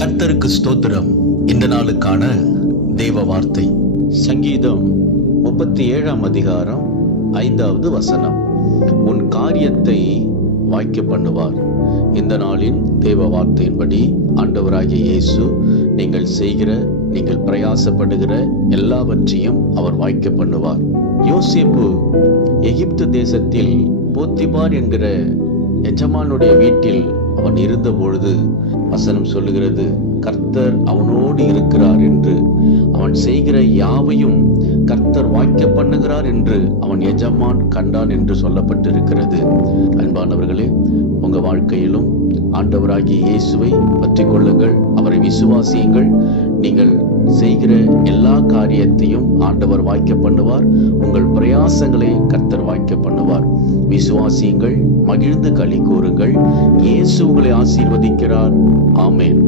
கர்த்தருக்கு ஸ்தோத்திரம். இந்த நாளுக்கான தேவ வார்த்தை சங்கீதம் 37 அதிகாரம் 5வது வசனம். உன் காரியத்தை வாய்க்க பண்ணுவார். இந்த நாளின் தேவ வார்த்தையின்படி ஆண்டவராகிய இயேசு நீங்கள் பிரயாசப்படுகிற எல்லாவற்றையும் அவர் வாய்க்க பண்ணுவார். யோசேப்பு எகிப்து தேசத்தில் போத்திபார் என்கிற எஜமானுடைய வீட்டில் அவன் இருந்த பொழுது வசனம் சொல்லுகிறது, கர்த்தர் அவனோடு இருக்கிறார் என்று, அவன் செய்கிற யாவையும் கர்த்தர் வாய்க்க பண்ணுகிறார் என்று அவன் எஜமான் கண்டான் என்று சொல்லப்பட்டிருக்கிறது. அன்பானவர்களே, உங்க வாழ்க்கையிலும் ஆண்டவராகிய இயேசுவை பற்றி கொள்ளுங்கள், அவரை விசுவாசியுங்கள். நீங்கள் செய்கிற எல்லா காரியத்தையும் ஆண்டவர் வாய்க்க பண்ணுவார். உங்கள் பிரயாசங்களை கர்த்தர் வாய்க்க பண்ணுவார். விசுவாசியுங்கள், மகிழ்ந்து களி கூறுங்கள். இயேசு உங்களை ஆசீர்வதிக்கிறார். ஆமென்.